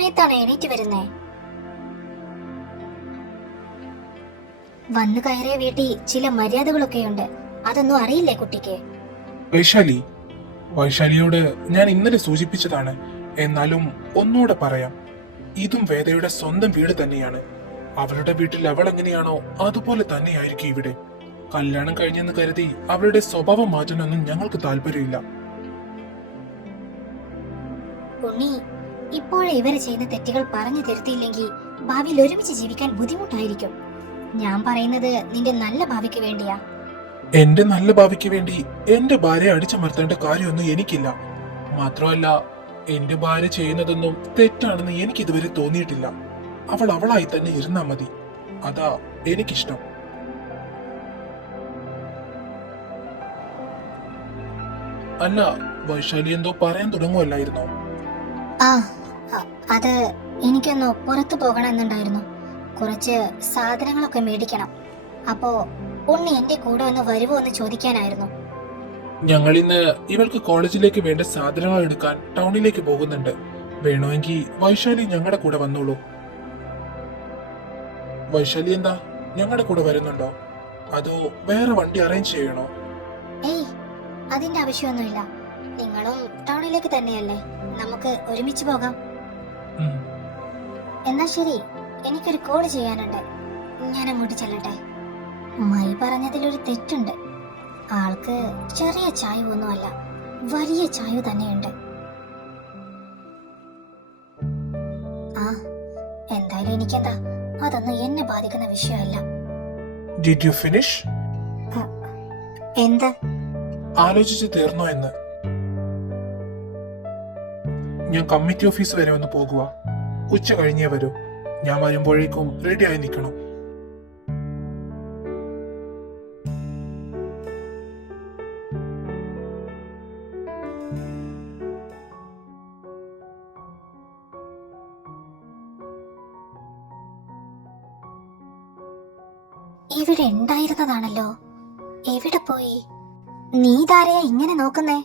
സമയത്താണ് എണീറ്റ് വരുന്നേ? വന്നു കയറിയ വീട്ടിൽ ചില മര്യാദകളൊക്കെയുണ്ട്, അതൊന്നും അറിയില്ലേ കുട്ടിക്ക്? വൈശാലിയോട് ഞാൻ ഇന്നലെ സൂചിപ്പിച്ചതാണ്. എന്നാലും ഒന്നുകൂടെ പറയാം, ഇതും വേദയുടെ സ്വന്തം വീട് തന്നെയാണ്. അവളുടെ വീട്ടിൽ അവൾ എങ്ങനെയാണോ അതുപോലെ തന്നെയായിരിക്കും ഇവിടെ. കല്യാണം കഴിഞ്ഞെന്ന് കരുതി അവളുടെ സ്വഭാവം മാറ്റാനൊന്നും ഞങ്ങൾക്ക് താല്പര്യമില്ല. ഉണ്ണി, ഇപ്പോഴേ ഇവര് ചെയ്യുന്ന തെറ്റുകൾ പറഞ്ഞു തിരുത്തിയില്ലെങ്കിൽ ഭാവിയിൽ ഒരുമിച്ച് ജീവിക്കാൻ ബുദ്ധിമുട്ടായിരിക്കും. ഞാൻ പറയുന്നത് നിന്റെ നല്ല ഭാവിക്ക് വേണ്ടിയാ. എന്റെ നല്ല ഭാവിക്ക് വേണ്ടി എന്റെ ഭാര്യയെ അടിച്ചമർത്തേണ്ട കാര്യമൊന്നും എനിക്കില്ല. മാത്രമല്ല, എന്റെ ഭാര്യ ചെയ്യുന്നതൊന്നും തെറ്റാണെന്ന് എനിക്ക് ഇതുവരെ തോന്നിയിട്ടില്ല. അവൾ അവളായി തന്നെ ഇരുന്നാ മതി, അതാ എനിക്കിഷ്ടം. അല്ല, വൈശാലി എന്തോ പറയാൻ തുടങ്ങുമല്ലായിരുന്നോ? അത് എനിക്കൊന്ന് പുറത്തു പോകണമെന്നുണ്ടായിരുന്നു. കുറച്ച് സാധനങ്ങളൊക്കെ മേടിക്കണം. അപ്പോ ഉണ്ണി എന്റെ കൂടെ ഒന്ന് വരുവോ എന്ന് ചോദിക്കാനായിരുന്നു. ഞങ്ങൾ ഇന്ന് ഇവൾക്ക് കോളേജിലേക്ക് വേണ്ട സാധനങ്ങൾ എടുക്കാൻ ടൗണിലേക്ക് പോകുന്നുണ്ട്. വേണമെങ്കിൽ വൈശാലി ഞങ്ങളുടെ കൂടെ വന്നോളൂ. വൈശാലി എന്താ ഞങ്ങളുടെ കൂടെ വരുന്നുണ്ടോ, അതോ വേറെ വണ്ടി അറേഞ്ച് ചെയ്യണോ? ഏയ്, അതിന്റെ ആവശ്യമൊന്നുമില്ല. നിങ്ങളും ടൗണിലേക്ക് തന്നെയല്ലേ, നമുക്ക് ഒരുമിച്ച് പോകാം. എന്നാ ശരി, എനിക്കൊരു കോൾ ചെയ്യാനുണ്ട്, ഞാൻ അങ്ങോട്ട് ചെല്ലട്ടെ. മൈ പറഞ്ഞതിലൊരു തെറ്റുണ്ട്. ആൾക്ക് ചെറിയ ചായവൊന്നുമല്ല, വലിയ ചായ തന്നെയുണ്ട്. എന്തായാലും എനിക്കെന്താ, അതൊന്നും എന്നെ ബാധിക്കുന്ന വിഷയമല്ല. Did you finish? എന്ത്? ആലോചിച്ച് തീർന്നോ എന്ന്. ഞാൻ കമ്മിറ്റി ഓഫീസ് വരെ ഒന്ന് പോകുക. ഉച്ച കഴിഞ്ഞേ വരൂ. ഞാൻ വരുമ്പോഴേക്കും റെഡി ആയി നിൽക്കണം. ഇവിടെ ഉണ്ടായിരുന്നതാണല്ലോ, എവിടെ പോയി? നീ താരയാ ഇങ്ങനെ നോക്കുന്നേ?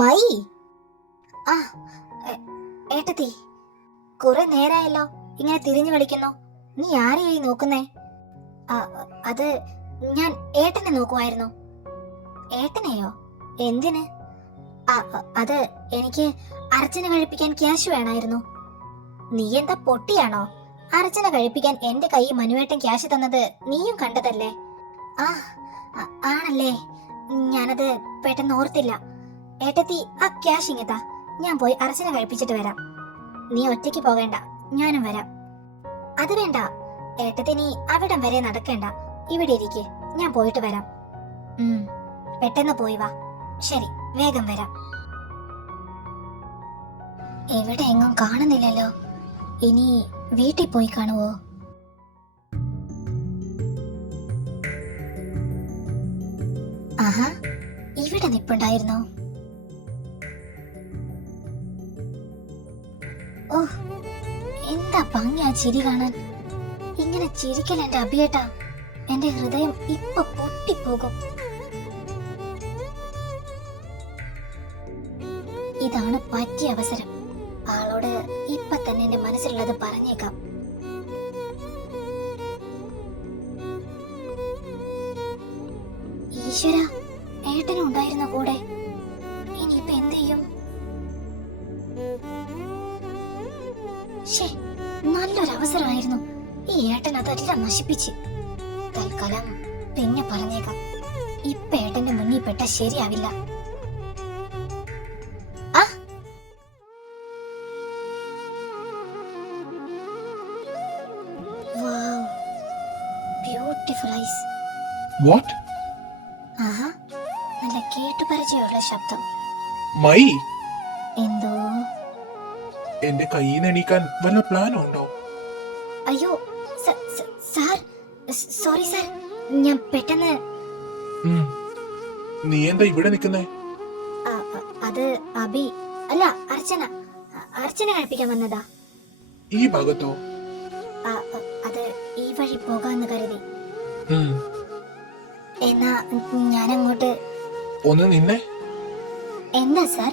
മൈ, ഏട്ടത്തി, കുറെ നേരായല്ലോ ഇങ്ങനെ തിരിഞ്ഞു കളിക്കുന്നു. നീ ആരെയായി നോക്കുന്നേ? അത് ഞാൻ ഏട്ടനെ നോക്കുവായിരുന്നു. ഏട്ടനെയോ? എന്തിന്? അത് എനിക്ക് അർച്ചന കഴിപ്പിക്കാൻ ക്യാഷ് വേണമായിരുന്നു. നീ എന്താ പൊട്ടിയാണോ? അർച്ചന കഴിപ്പിക്കാൻ എന്റെ കൈ മനുവേട്ടൻ ക്യാഷ് തന്നത് നീയും കണ്ടതല്ലേ? ആണല്ലേ, ഞാനത് പെട്ടെന്ന് ഓർത്തില്ല. ഏട്ടത്തി, ആ ക്യാഷ് ഇങ്ങത്താ, ഞാൻ പോയി അർച്ചന കഴിപ്പിച്ചിട്ട് വരാം. നീ ഒറ്റയ്ക്ക് പോകേണ്ട, ഞാനും വരാം. അത് വേണ്ട ഏട്ടത്തി, നീ അവിടം വരെ നടക്കേണ്ട, ഇവിടെ ഇരിക്കെ, ഞാൻ പോയിട്ട് വരാം. പെട്ടെന്ന് പോയി വാ. ശരി, വേഗം വരാം. എവിടെ എങ്ങും കാണുന്നില്ലല്ലോ. ഇനി വീട്ടിൽ പോയി കാണുവോ? ആഹാ, ഇവിടെ നിപ്പുണ്ടായിരുന്നോ? ഓ, എന്താ ഭംഗിയാ ചിരി കാണാൻ. ഇങ്ങനെ ചിരിക്കൽ എന്റെ അഭിയേട്ടാ, എന്റെ ഹൃദയം ഇപ്പൊ പൊട്ടിപ്പോകും. ഇതാണ് പറ്റിയ അവസരം. ആളോട് ഇപ്പൊ തന്നെ എന്റെ മനസ്സിലുള്ളത് പറഞ്ഞേക്കാം. ഈശ്വര, ഏട്ടനും ഉണ്ടായിരുന്ന കൂടെ. ഇനിയിപ്പൊ എന്ത് ചെയ്യും? നല്ലൊരവസരമായിരുന്നു. ഈ ഏട്ടൻ അതെല്ലാം നശിപ്പിച്ച്. തൽക്കാലം പിന്നെ പറഞ്ഞേക്കാം. ഇപ്പൊ ഏട്ടന്റെ മുന്നിൽ പെട്ട ശരിയാവില്ല. നല്ല കേട്ടുപരിചയമുള്ള ശബ്ദം. മൈ, എന്തോ? എന്റെ കയ്യിൽ നിന്ന് എണീക്കാൻ വല്ല പ്ലാനും ഉണ്ടോ? അയ്യോ സാർ, സോറി സാർ, ഞാൻ പെട്ടെന്ന്. നീ എന്താ ഇവിടെ നിൽക്കുന്നേ? അത് അബി അല്ല, അർച്ചന കഴിപ്പിക്കാൻ വന്നതാ. ഈ ഭാഗത്തോ? അത് ഈ വഴി പോകാന്ന് കരുതി. എന്നാ ഞാനങ്ങോട്ട്. ഒന്ന് നിന്നെ. എന്താ സാർ?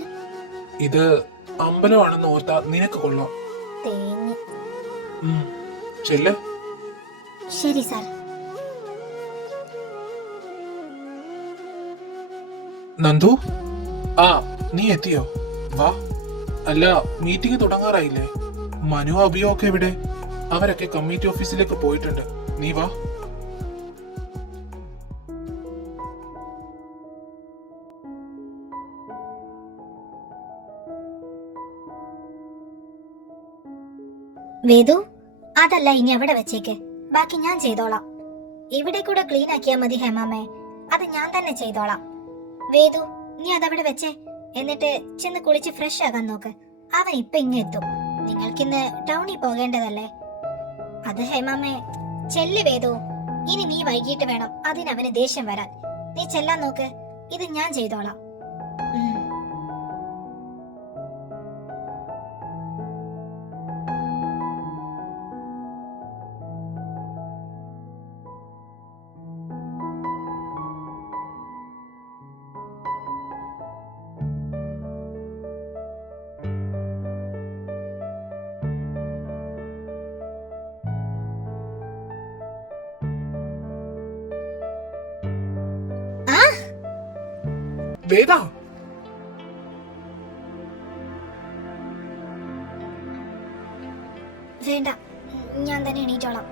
ഇത് അമ്പലമാണെന്ന് ഓർത്താ നിനക്ക് കൊള്ളാം. തേങ്ങി. ചെല്ല്. ശരി സാർ. നന്ദു, ആ നീ എത്തിയോ? വാ. അല്ല, മീറ്റിംഗ് തുടങ്ങാറായില്ലേ? മനു അഭിയോ ഒക്കെ എവിടെ? അവരൊക്കെ കമ്മിറ്റി ഓഫീസിലേക്ക് പോയിട്ടുണ്ട്. നീ വാ. വേദു, അതല്ല ഇനി അവിടെ വെച്ചേക്ക്. ബാക്കി ഞാൻ ചെയ്തോളാം. ഇവിടെ കൂടെ ക്ലീൻ ആക്കിയാ മതി ഹേമാമേ. അത് ഞാൻ തന്നെ ചെയ്തോളാം. വേദു, നീ അതവിടെ വെച്ചേ. എന്നിട്ട് ചെന്ന് കുളിച്ച് ഫ്രഷ് ആകാൻ നോക്ക്. അവൻ ഇപ്പൊ ഇങ്ങെത്തും. നിങ്ങൾക്കിന്ന് ടൗണിൽ പോകേണ്ടതല്ലേ? അത് ഹേമാമേ. ചെല്ല് വേദു. ഇനി നീ വൈകിട്ട് വേണം അതിനവന് ദേഷ്യം വരാൻ. നീ ചെല്ലാൻ നോക്ക്. ഇത് ഞാൻ ചെയ്തോളാം. വേദ, വേണ്ട, ഞാൻ തന്നെ എണീറ്റോളാം.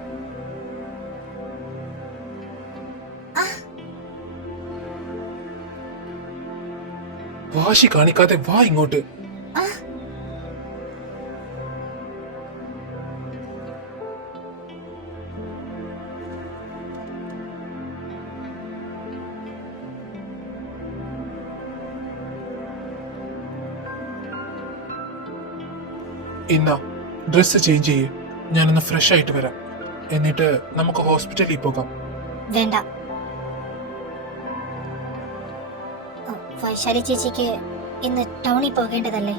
വാശി കാണിക്കാതെ വാ ഇങ്ങോട്ട്. ഇന്നാ ഡ്രസ് ചേഞ്ച് ചെയ്യ്. ഞാനൊന്ന് ഫ്രഷ് ആയിട്ട് വരാം. എന്നിട്ട് നമുക്ക് ഹോസ്പിറ്റലിൽ പോകാം. വേണ്ട, വൈശാലി ചേച്ചിക്ക് ഇന്ന് ടൗണിൽ പോകേണ്ടതല്ലേ?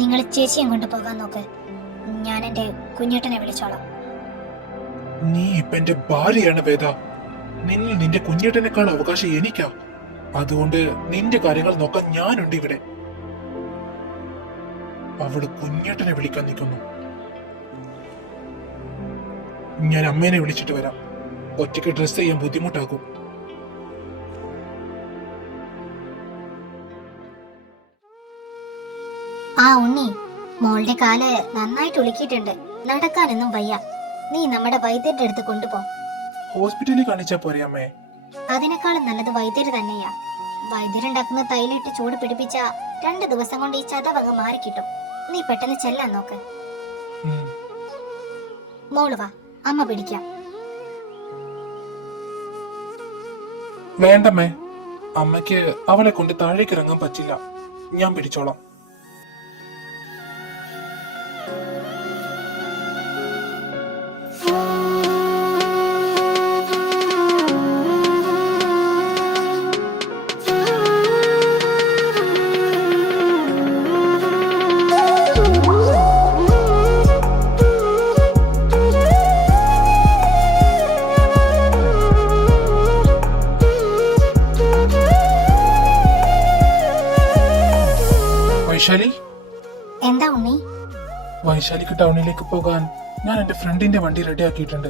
നിങ്ങൾ ചേച്ചിയും കൊണ്ട് പോകാൻ നോക്ക്. ഞാൻ എന്റെ കുഞ്ഞേട്ടനെ വിളിച്ചോളാം. നീ ഇപ്പൊ എന്റെ ഭാര്യയാണ് വേദ. നിന്നിൽ നിന്റെ കുഞ്ഞേട്ടനേക്കാൾ അവകാശം എനിക്കാ. അതുകൊണ്ട് നിന്റെ കാര്യങ്ങൾ നോക്കാൻ ഞാനുണ്ട് ഇവിടെ. അവള് കുഞ്ഞേട്ടനെ വിളിക്കാൻ നിൽക്കുന്നു. ഞാൻ അമ്മേനെ വിളിച്ചിട്ട് വരാം. ഒറ്റയ്ക്ക് ഡ്രസ് ചെയ്യാൻ ബുദ്ധിമുട്ടാകും. ആ ഉണ്ണി, മോളുടെ കാല് നന്നായിട്ട് ഉളുക്കിയിട്ടുണ്ട്. നടക്കാനൊന്നും വയ്യ. നീ നമ്മുടെ വൈദ്യരുടെ അടുത്ത് കൊണ്ടുപോ. ഹോസ്പിറ്റലിൽ കാണിച്ചാ പോരെ അമ്മേ? അതിനേക്കാളും നല്ലത് വൈദ്യര് തന്നെയാ. വൈദ്യരുണ്ടാക്കുന്ന തൈലിട്ട് ചൂട് പിടിപ്പിച്ച 2 ദിവസം കൊണ്ട് ഈ ചതവങ്ങ് മാറിക്കിട്ടും. നീ പെട്ടെന്ന് ചെല്ലാൻ നോക്ക്. മോള് വാ, അമ്മ പിടിക്കാം. വേണ്ടമ്മേ, അമ്മയ്ക്ക് അവളെ കൊണ്ട് താഴേക്ക് ഇറങ്ങാൻ പറ്റില്ല. ഞാൻ പിടിച്ചോളാം. വൈശാലി, എന്താ ഉണ്ണി? വൈശാലിക്ക് ടൗണിലേക്ക് പോകാൻ ഞാൻ എന്റെ ഫ്രണ്ടിന്റെ വണ്ടി റെഡി ആക്കിയിട്ടുണ്ട്.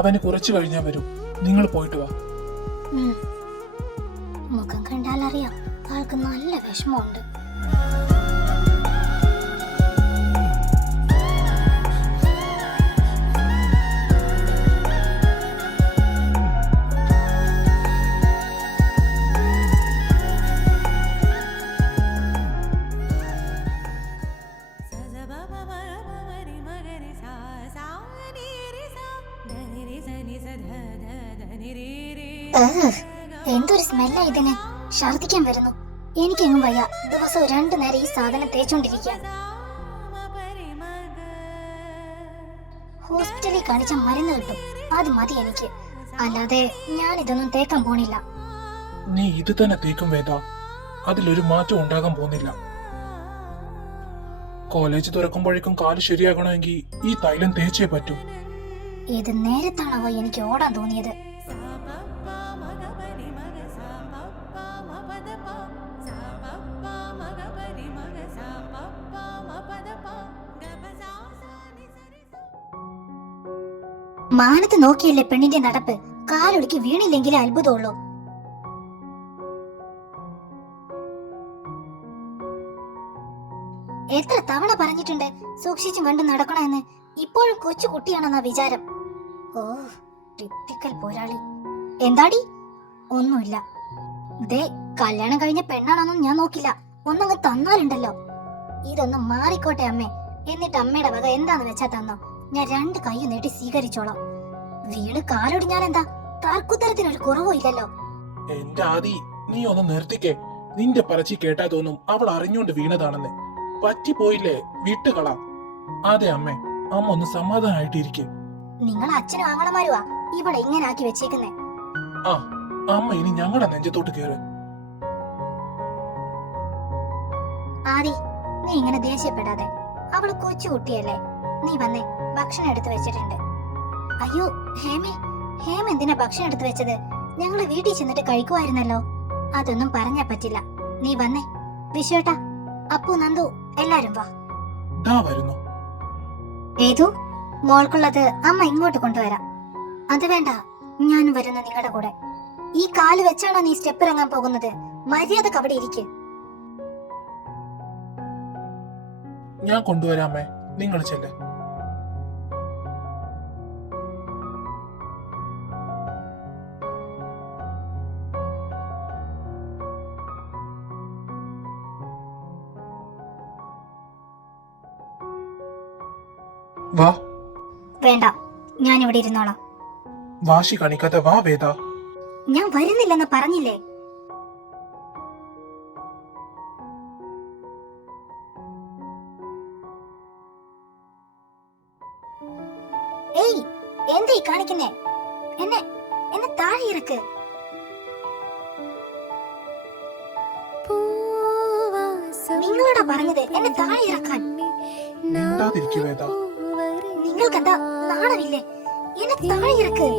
അവന് കുറച്ചു കഴിഞ്ഞാൽ വരും. നിങ്ങൾ പോയിട്ട് വാ. മുഖം കണ്ടാൽ അറിയാം, ആൾക്ക് നല്ല വിഷമമുണ്ട്. എന്തൊരു സ്മെല്ലാ ഇതിന്. ഛർദിക്കാൻ വരുന്നു. എനിക്കെങ്ങും വയ്യ. ദിവസവും 2 നേരം ഈ സാധനം തേച്ചോണ്ടിരിക്കുക. ഹോസ്പിറ്റലിൽ കാണിച്ച മരുന്ന് കിട്ടും, അത് മതി എനിക്ക്. അല്ലാതെ ഞാൻ ഇതൊന്നും തേക്കാൻ പോണില്ല. നീ ഇത് തന്നെ തേക്കും വേദ. അതിലൊരു മാറ്റം ഉണ്ടാകാൻ പോകുന്നില്ല. കോളേജ് തുറക്കുമ്പോഴേക്കും കാല് ശരിയാകണമെങ്കിൽ ഈ തൈലം തേച്ചേ പറ്റൂ. ഇത് നേരത്താണോ എനിക്ക് ഓടാൻ തോന്നിയത്? മാനത്ത് നോക്കിയല്ലേ പെണ്ണിന്റെ നടപ്പ്. കാലൊടുക്കി വീണില്ലെങ്കിലേ അത്ഭുതമുള്ളൂ. എത്ര തവണ പറഞ്ഞിട്ടുണ്ട് സൂക്ഷിച്ചും കണ്ടും നടക്കണമെന്ന്. ഇപ്പോഴും കൊച്ചു കുട്ടിയാണെന്നാ വിചാരം. ഓ, ടിപ്പിക്കൽ പോരാളി. എന്താടി? ഒന്നുമില്ല. ദേ, കല്യാണം കഴിഞ്ഞ പെണ്ണാണെന്നും ഞാൻ നോക്കില്ല. ഒന്നങ്ങ് തന്നാലുണ്ടല്ലോ. ഇതൊന്നും മാറിക്കോട്ടെ അമ്മേ. എന്നിട്ട് അമ്മയുടെ വക എന്താന്ന് വെച്ചാ തന്നോ, ഞാൻ 2 കൈ നീട്ടി സ്വീകരിച്ചോളാം. വീട് കാലൊടിഞ്ഞാൽ എന്താ? താർക്കുത്തരത്തിനൊരു കുറവും ഇല്ലല്ലോ. എന്റെ ആദി, നീ ഒന്ന് നിർത്തിക്കേ. നിന്റെ പറച്ചി കേട്ടാ തോന്നും അവൾ അറിഞ്ഞുകൊണ്ട് വീണതാണെന്ന്. പറ്റിപ്പോയില്ലേ, വിട്ടുകളാ. അതെ അമ്മേ, അമ്മ ഒന്ന് സമാധാനായിട്ടിരിക്കെ. നിങ്ങൾ അച്ഛനും ആങ്ങളമാരുവാ ഇവിടെ ഇങ്ങനെ ആക്കി വെച്ചേക്കുന്നേ. ആ, അമ്മ ഇനി ഞങ്ങളുടെ നെഞ്ചത്തോട്ട് കേറ്. ആദി, നീ ഇങ്ങനെ ദേഷ്യപ്പെടാതെ. അവള് കൊച്ചു കുട്ടിയല്ലേ. നീ വന്നേ, ഭക്ഷണം എടുത്തു വെച്ചിട്ടുണ്ട്. അയ്യോ ഹേമേ, ഹേമ എന്തിനാ ഭക്ഷണം എടുത്തു വെച്ചത്? ഞങ്ങള് വീട്ടിൽ ചെന്നിട്ട് കഴിക്കുമായിരുന്നല്ലോ. അതൊന്നും പറഞ്ഞാ പറ്റില്ല. നീ വന്നേ. വിശ്വേട്ടാ, അപ്പു, നന്ദു, എല്ലാരും വാ. ദാ വരുന്നു. ഏതു മോൾക്കുള്ളത് അമ്മ ഇങ്ങോട്ട് കൊണ്ടുവരാം. അത് വേണ്ട, ഞാനും വരുന്നു നിങ്ങളുടെ കൂടെ. ഈ കാല് വെച്ചാണോ നീ സ്റ്റെപ്പ് ഇറങ്ങാൻ പോകുന്നത്? മര്യാദക്ക് അവിടെ ഇരിക്ക്. ഞാൻ കൊണ്ടുവരാമേ, നിങ്ങൾ ചെല്ല്. വാ. വേണ്ട, ഞാൻ ഇവിടെ ഇരുന്നോളാം. വാശി കാണിക്കാതെ വാ വേദ. ഞാൻ വരുന്നില്ലെന്ന് പറഞ്ഞില്ലേ? ഏയ്, എന്താ ഈ കാണിക്കുന്നേ? എന്നെ എന്നെ താഴെ ഇറക്ക്. നിങ്ങളോടാ പറഞ്ഞത് എന്നെ താഴെ ഇറക്കാൻ. മിണ്ടാതിരിക്കു വേദ. നിങ്ങൾക്കെന്താ നാണമില്ലേ? എന്നെ താഴെ ഇറക്ക്.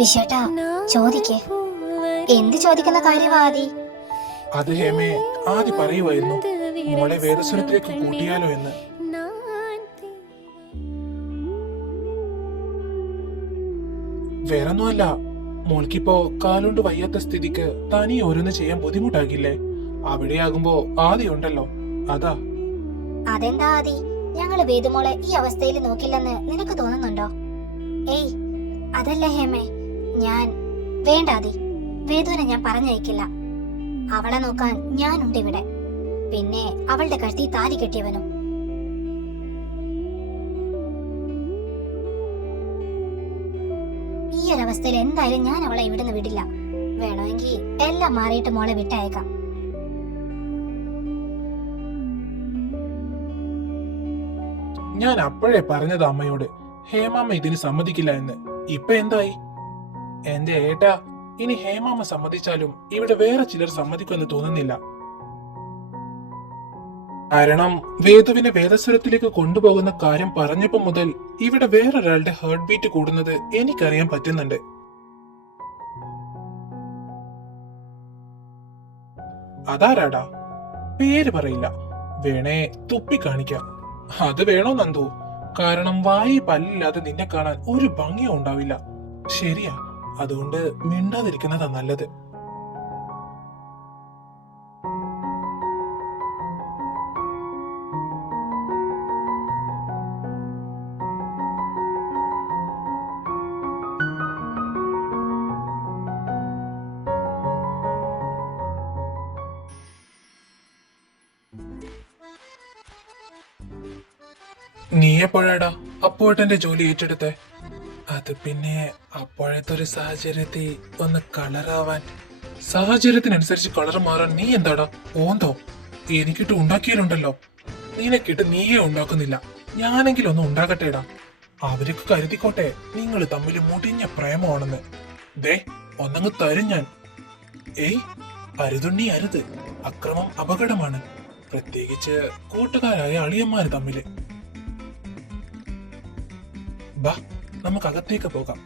വിശ്വേട്ടാ, ചോദിക്കേ. എന്ത് ചോദിക്കുന്ന കാര്യവാദി? അത് ഹേമേ, ആദ്യം പറയുമായിരുന്നു മോളെ വേദസ്വരത്തിലേക്ക് കൂട്ടിയാലോ എന്ന്. വേറൊന്നുമല്ല, മോൾക്കിപ്പോ കാലുകൊണ്ട് വയ്യാത്ത സ്ഥിതിക്ക് തനി ഓരോന്ന് ചെയ്യാൻ ബുദ്ധിമുട്ടാകില്ലേ? അവിടെയാകുമ്പോ ആദ്യം ഉണ്ടല്ലോ, അതാ. അതെന്താ ആദി, ഞങ്ങള് വേദുമോളെ ഈ അവസ്ഥയിൽ നോക്കില്ലെന്ന് നിനക്ക് തോന്നുന്നുണ്ടോ? ഏയ്, അതല്ല ഹേമേ. വേണ്ട ആദി, വേദുവിനെ ഞാൻ പറഞ്ഞയക്കില്ല. അവളെ നോക്കാൻ ഞാനുണ്ട് ഇവിടെ. പിന്നെ അവളുടെ കഴുത്തി താലി കെട്ടിയവനും. ഈ ഒരവസ്ഥയിൽ എന്തായാലും ഞാൻ അവളെ ഇവിടുന്ന് വിടില്ല. വേണമെങ്കിൽ എല്ലാം മാറിയിട്ട് മോളെ വിട്ടയക്കാം. ഞാൻ അപ്പോഴേ പറഞ്ഞത് അമ്മയോട്, ഹേമാമ്മ ഇതിന് സമ്മതിക്കില്ല എന്ന്. ഇപ്പൊ എന്തായി? എന്റെ ഏട്ടാ, ഇനി ഹേമാമ്മ സമ്മതിച്ചാലും ഇവിടെ വേറെ ചിലർ സമ്മതിക്കുമെന്ന് തോന്നുന്നില്ല. കാരണം വേദുവിനെ വേദസ്വരത്തിലേക്ക് കൊണ്ടുപോകുന്ന കാര്യം പറഞ്ഞപ്പോ മുതൽ ഇവിടെ വേറൊരാളുടെ ഹാർട്ട് ബീറ്റ് കൂടുന്നത് എനിക്കറിയാൻ പറ്റുന്നുണ്ട്. അതാരാടാ? പേര് പറയില്ല, വേണേ തുപ്പി കാണിക്കാം. അത് വേണോ നന്ദു? കാരണം വായി പല്ലില്ലാതെ നിന്നെ കാണാൻ ഒരു ഭംഗിയും ഉണ്ടാവില്ല. ശരിയാ, അതുകൊണ്ട് മിണ്ടാതിരിക്കുന്നതാ നല്ലത്. നീ എപ്പോഴാടാ അപ്പോഴത്തെ ജോലി ഏറ്റെടുത്തേ? അത് പിന്നെ അപ്പോഴത്തെ ഒരു സാഹചര്യത്തിൽ ഒന്ന് കളറാവാൻ. സാഹചര്യത്തിനനുസരിച്ച് കളർ മാറാൻ നീ എന്താടാ ഓന്തോ? എനിക്കിട്ട് ഉണ്ടാക്കിയാലുണ്ടല്ലോ, നിനക്കിട്ട് നീയേ ഉണ്ടാക്കുന്നില്ല, ഞാനെങ്കിലും ഒന്ന് ഉണ്ടാക്കട്ടേടാ. അവർക്ക് കരുതിക്കോട്ടെ നിങ്ങൾ തമ്മിൽ മുടിഞ്ഞ പ്രേമമാണെന്ന്. ദേ ഒന്നങ്ങ് തരും ഞാൻ. ഏയ് അരുതുണ്ണി അരുത്, അക്രമം അപകടമാണ്, പ്രത്യേകിച്ച് കൂട്ടുകാരായ അളിയന്മാര് തമ്മില്. ബാ നമുക്ക് അകത്തേക്ക് പോകാം.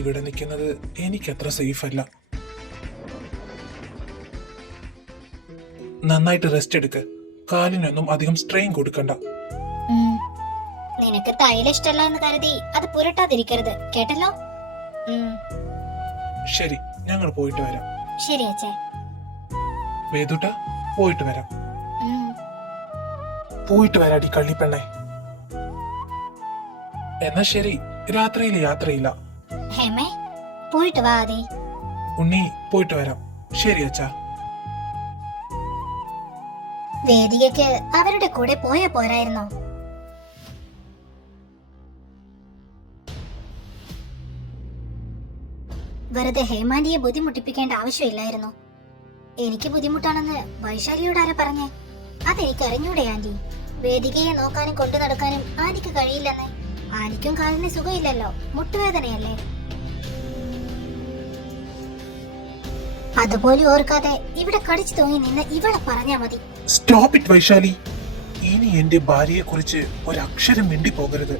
ഇവിടെ നിൽക്കുന്നത് എനിക്കത്ര സേഫ് അല്ല. നന്നായിട്ട് റെസ്റ്റ് എടുക്ക്, കാലിനൊന്നും അധികം സ്ട്രെയിൻ കൊടുക്കണ്ട. നിനക്ക് തൈല ഇഷ്ടല്ല എന്ന് കരുതി അത് പുരട്ടാതിരിക്കരുത്, കേട്ടല്ലോ? ശരി, ഞങ്ങൾ പോയിട്ട് വരാം. ശരി അച്ഛേ. വേദുട്ട പോയിട്ട് വരാം. പോയിട്ട് വരാടി കള്ളിപ്പെണ്ണെ. എന്നാ ശരി, രാത്രിയില് യാത്രയില്ല. ഹേമേ പോയിട്ട് വാ. അതെ ഉണ്ണി പോയിട്ട് വരാം. ശരി അച്ഛാ. വേദികയ്ക്ക് അവരുടെ കൂടെ പോയാ പോരായിരുന്നോ? വെറുതെ ഹേമാന്റിയെ ബുദ്ധിമുട്ടിപ്പിക്കേണ്ട ആവശ്യമില്ലായിരുന്നു. എനിക്ക് ബുദ്ധിമുട്ടാണെന്ന് വൈശാലിയോട് ആരാ പറഞ്ഞേ? അതെനിക്ക് അറിഞ്ഞൂടെ ആന്റി. വേദികയെ നോക്കാനും കൊണ്ടു നടക്കാനും ആനിക്ക് കഴിയില്ലെന്ന്. ആനിക്കും കാലിന് സുഖമില്ലല്ലോ, മുട്ടുവേദനയല്ലേ. അതുപോലെ ഓർക്കാതെ ഇവിടെ കടിച്ചു തൂങ്ങി നിന്ന് ഇവളെ പറഞ്ഞാ മതി. Stop it Vaishali. ഇനി എന്റെ ഭാര്യയെ കുറിച്ച് ഒരക്ഷരം മിണ്ടി പോകരുത്.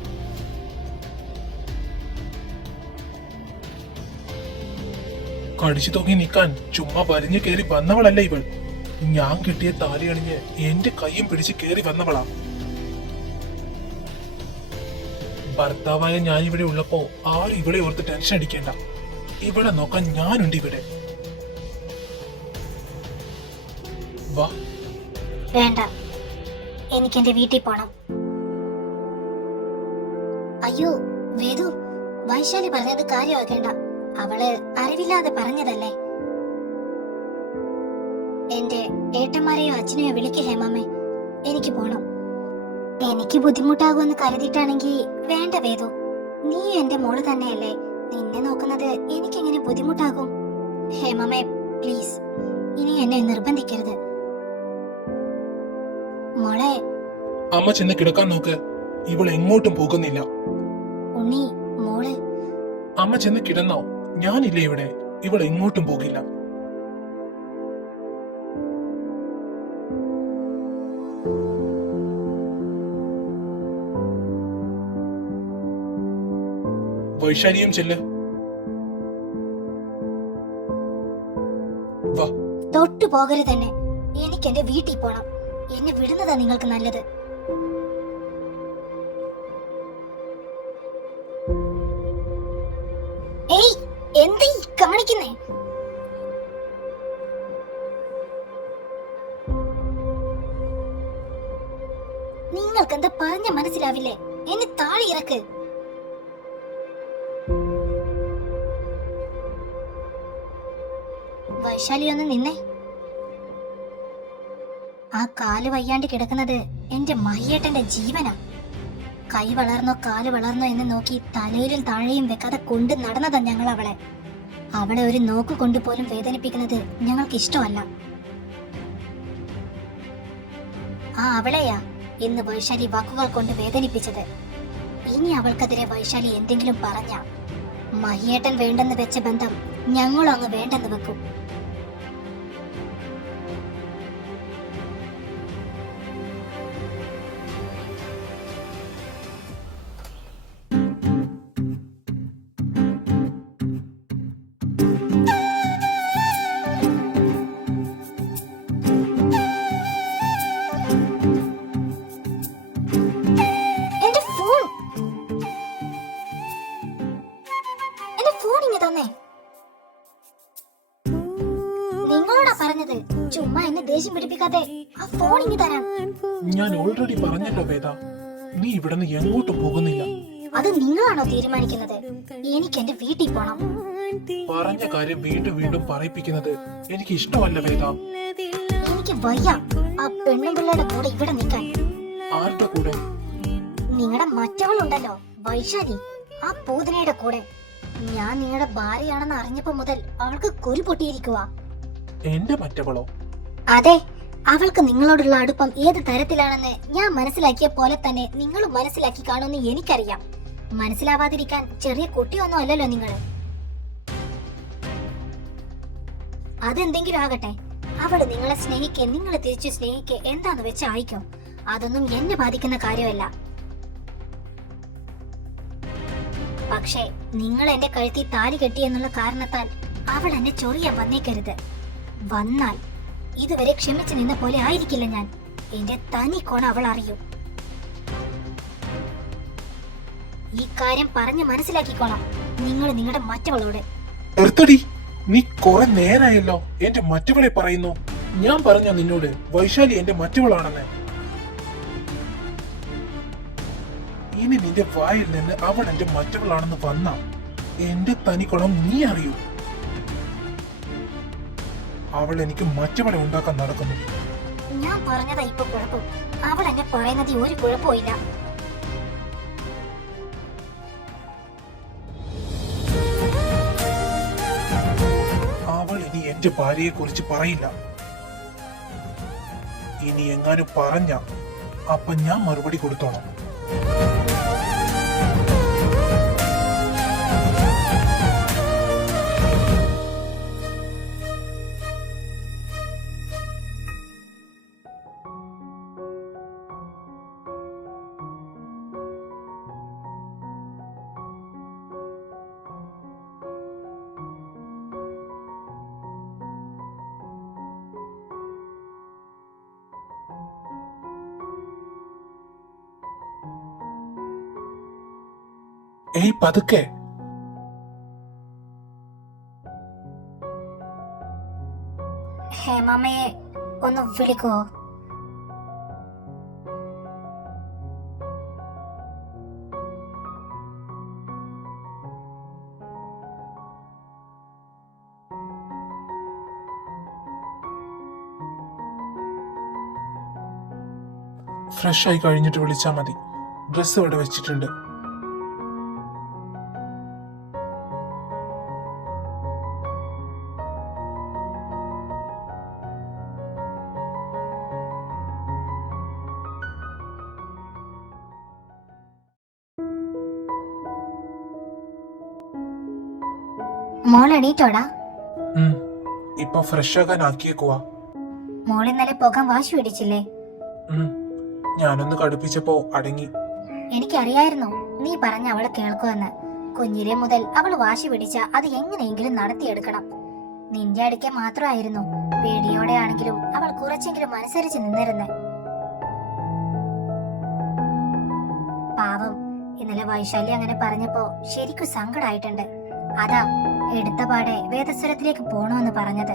കടിച്ചു തൂങ്ങി നിൽക്കാൻ ചുമ്മാ വലിഞ്ഞു കയറി വന്നവളല്ല ഇവൾ. ഞാൻ കിട്ടിയ താലി അണിഞ്ഞ് എന്റെ കൈയും പിടിച്ച് കയറി വന്നവളാ. ഭർത്താവായ ഞാൻ ഇവിടെ ഉള്ളപ്പോ ആരും ഇവളെ ഓർത്ത് ടെൻഷൻ അടിക്കേണ്ട. ഇവളെ നോക്കാൻ ഞാനുണ്ട് ഇവിടെ. വാ. വേണ്ട, എനിക്ക് എന്റെ വീട്ടിൽ പോണം. അയ്യോ വേദു, വൈശാലി പറഞ്ഞത് കാര്യമാക്കേണ്ട. അവള് അറിവില്ലാതെ പറഞ്ഞതല്ലേ. എന്റെ ഏട്ടന്മാരെയോ അച്ഛനെയോ വിളിക്ക് ഹേമമ്മേ, എനിക്ക് പോണം. എനിക്ക് ബുദ്ധിമുട്ടാകുമെന്ന് കരുതിയിട്ടാണെങ്കി വേണ്ട വേദു. നീ എന്റെ മോള് തന്നെയല്ലേ, നിന്നെ നോക്കുന്നത് എനിക്കെങ്ങനെ ബുദ്ധിമുട്ടാകും? ഹേമമ്മേ പ്ലീസ്, ഇനി എന്നെ നിർബന്ധിക്കരുത്. മോളെ. അമ്മ ചെന്ന് കിടക്കാൻ നോക്ക്, ഇവൾ എങ്ങോട്ടും പോകുന്നില്ല. ഉണ്ണി മോളെ. അമ്മ ചെന്ന് കിടന്നോ, ഞാനില്ലേ ഇവിടെ, ഇവൾ എങ്ങോട്ടും പോകില്ല. വൈശാലിയും ചെല്ല്. വാ. തൊട്ടു പോകരുത് തന്നെ. എനിക്ക് എന്റെ വീട്ടിൽ പോണം. എന്നെ വിടുന്നതാ നിങ്ങൾക്ക് നല്ലത്. ഏയ് എന്തീ കാണിക്കുന്നേ? നിങ്ങൾക്കെന്താ പറഞ്ഞ മനസ്സിലാവില്ലേ? എന്നെ താഴെ ഇറക്ക്. വൈശാലി ഒന്ന് നിന്നേ. ആ കാല് വയ്യാണ്ട് കിടക്കുന്നത് എന്റെ മഹിയേട്ടന്റെ ജീവനാ. കൈ വളർന്നോ കാല് വളർന്നോ എന്ന് നോക്കി തലയിലും താഴെയും വെക്കാതെ കൊണ്ട് നടന്നതാ ഞങ്ങൾ അവളെ. അവളെ ഒരു നോക്ക് കൊണ്ടുപോലും വേദനിപ്പിക്കുന്നത് ഞങ്ങൾക്ക് ഇഷ്ടമല്ല. ആ അവളെയാ ഇന്ന് വൈശാലി വാക്കുകൾ കൊണ്ട് വേദനിപ്പിച്ചത്. ഇനി അവൾക്കെതിരെ വൈശാലി എന്തെങ്കിലും പറഞ്ഞ മഹിയേട്ടൻ വേണ്ടെന്ന് വെച്ച ബന്ധം ഞങ്ങളും അങ്ങ് വേണ്ടെന്ന് വെക്കും. നിങ്ങളോടാ പറഞ്ഞത് ചുമ്മാ എന്നെ ദേഷ്യം പിടിപ്പിക്കാതെ ആ ഫോൺ ഇങ്ങ് തരാൻ. ഞാൻ ഓൾറെഡി പറഞ്ഞല്ലോ വേദ, നീ ഇവിടുന്ന് എങ്ങോട്ടും പോകുന്നില്ല. അത് നിങ്ങളാണോ തീരുമാനിക്കുന്നത്? എനിക്ക് എന്റെ വീട്ടിൽ പോണം. പറഞ്ഞ കാര്യം വീണ്ടും വീണ്ടും പറയിപ്പിക്കുന്നത് എനിക്ക് ഇഷ്ടമല്ല വേദ. എനിക്ക് വയ്യ ആ പെണ്ണുപിള്ളയുടെ കൂടെ ഇവിടെ നിൽക്കാൻ. ആരുടെ കൂടെ? നിങ്ങളുടെ മറ്റവളുണ്ടല്ലോ വൈശാലി, ആ പൂതനയുടെ കൂടെ. ഞാൻ നിങ്ങളുടെ ഭാര്യയാണെന്ന് അറിഞ്ഞപ്പോ മുതൽ അവൾക്ക് കുരു പൊട്ടിയിരിക്കുക. എന്റെ മറ്റവളോ? അതെ, അവൾക്ക് നിങ്ങളോടുള്ള അടുപ്പം ഏത് തരത്തിലാണെന്ന് ഞാൻ മനസ്സിലാക്കിയ പോലെ തന്നെ നിങ്ങളും മനസ്സിലാക്കി കാണുമെന്ന് എനിക്കറിയാം. മനസ്സിലാവാതിരിക്കാൻ ചെറിയ കുട്ടിയൊന്നും അല്ലല്ലോ നിങ്ങള്. അതെന്തെങ്കിലും ആകട്ടെ, അവള് നിങ്ങളെ സ്നേഹിക്കെ, നിങ്ങൾ തിരിച്ചു സ്നേഹിക്കെ, എന്താന്ന് വെച്ച് ആയിക്കോ. അതൊന്നും എന്നെ ബാധിക്കുന്ന കാര്യമല്ല. പക്ഷേ നിങ്ങൾ എന്റെ കഴുത്തിൽ താലി കെട്ടി എന്നുള്ള കാരണത്താൽ അവൾ എന്നെ ചൊറിയാൻ വന്നേക്കരുത്. വന്നാൽ ഇതുവരെ ക്ഷമിച്ചു നിന്ന പോലെ ആയിരിക്കില്ല ഞാൻ. എന്റെ തനി കോണ അവൾ അറിയൂ. ഈ കാര്യം പറഞ്ഞ് മനസ്സിലാക്കിക്കോളാം നിങ്ങൾ നിങ്ങളുടെ മറ്റവളോട്. നിർത്തടി, നീ കുറെ നേരായല്ലോ എന്റെ മറ്റവളെ പറയുന്നു. ഞാൻ പറഞ്ഞ നിന്നോട് വൈശാലി എന്റെ മറ്റവളാണെന്ന്. ഇനി നിന്റെ വായിൽ നിന്ന് അവൾ എന്റെ മറ്റവളാണെന്ന് വന്ന എന്റെ തനിക്കുളം നീ അറിയൂ. അവൾ എനിക്ക് മറ്റവളെ ഉണ്ടാക്കാൻ നടക്കുന്നു. ഞാൻ പറഞ്ഞതാ ഇപ്പൊ കുഴപ്പം. അവൾ എന്നെ പറയുന്നത് ഒരു കുഴപ്പമില്ല. അവൾ ഇനി എന്റെ ഭാര്യയെ കുറിച്ച് പറയില്ല. ഇനി എങ്ങാനും പറഞ്ഞ അപ്പൊ ഞാൻ മറുപടി കൊടുത്തോളാം. ഏയ് പതുക്കെ. ഹേമാമയെ ഒന്ന് വിളിക്കോ? ഫ്രഷ് ആയി കഴിഞ്ഞിട്ട് വിളിച്ചാ മതി. ഡ്രസ് ഇവിടെ വെച്ചിട്ടുണ്ട്. മോൾ എണീറ്റോടാ? ഇപ്പൊ ഫ്രഷ് ആകാൻ ആക്കിയേക്കുവാ. മോൾ ഇന്നലെ പോകാൻ വാശി പിടിച്ചില്ലേ? ഞാനൊന്ന് കടുപ്പിച്ചപ്പോ അടങ്ങി. എനിക്കറിയായിരുന്നു നീ പറഞ്ഞ അവള് കേൾക്കുമെന്ന്. കുഞ്ഞിലെ മുതൽ അവൾ വാശി പിടിച്ച അത് എങ്ങനെയെങ്കിലും നടത്തിയെടുക്കണം. നിന്റെ അടുക്കെ മാത്രമായിരുന്നു. പേടിയോടെ ആണെങ്കിലും അവൾ കുറച്ചെങ്കിലും അനുസരിച്ച് നിന്നിരുന്നേ. പാവം, ഇന്നലെ വൈശാലി അങ്ങനെ പറഞ്ഞപ്പോ ശരിക്കും സങ്കടായിട്ടുണ്ട്. അതാ എടുത്ത പാടെ വേദസ്വരത്തിലേക്ക് പോണോന്ന് പറഞ്ഞത്.